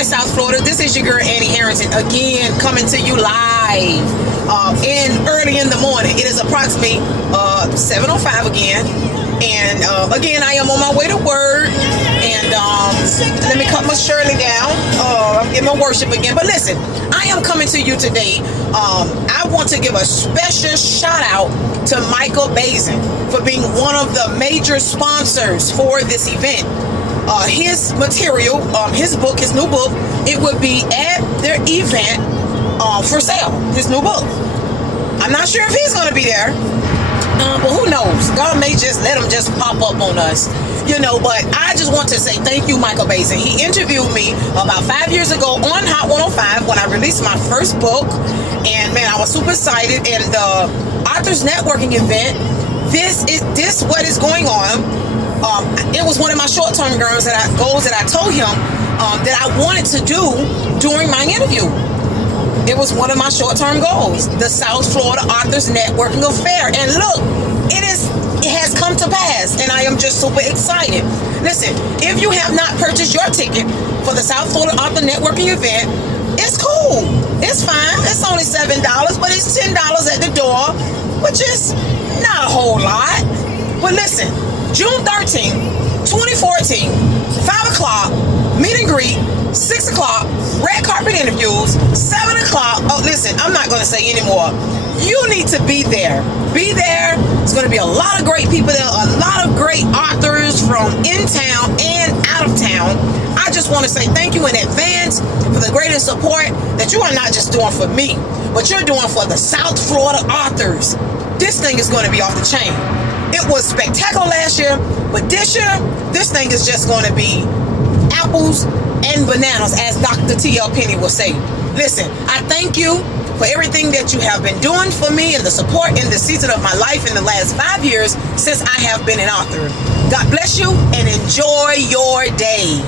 morning, South Florida. This is your girl, Annie Harrington, again, coming to you live early in the morning. It is approximately 7:05 again. And again, I am on my way to work. And let me cut my Shirley down. I'm getting my worship again. But listen, I am coming to you today. I want to give a special shout out to Michael Bazin for being one of the major sponsors for this event. His material, his book, his new book, it would be at their event for sale. His new book. I'm not sure if he's going to be there, but who knows? God may just let him just pop up on us, you know. But I just want to say thank you, Michael Bazin. He interviewed me about 5 years ago on Hot 105 when I released my first book, and man, I was super excited. And the Authors Networking event, this what is going on. It was one of my short-term goals that I told him that I wanted to do during my interview. It was one of my short-term goals, the South Florida Authors Networking Affair. And look, it has come to pass, and I am just super excited. Listen, if you have not purchased your ticket for the South Florida Author Networking event, it's cool. It's fine. It's only $7, but it's $10 at the door, which is not a whole lot. But listen, June 13, 2014, 5 o'clock, meet and greet, 6 o'clock, red carpet interviews, 7 o'clock. Oh, listen, I'm not going to say anymore. You need to be there. Be there. It's going to be a lot of great people there, a lot of great authors from in town and out of town. I just want to say thank you in advance for the greatest support that you are not just doing for me, but you're doing for the South Florida authors. This thing is going to be off the chain. It was spectacular last year, but this year, this thing is just going to be apples and bananas, as Dr. T.L. Penny will say. Listen, I thank you for everything that you have been doing for me and the support in the season of my life in the last 5 years since I have been an author. God bless you and enjoy your day.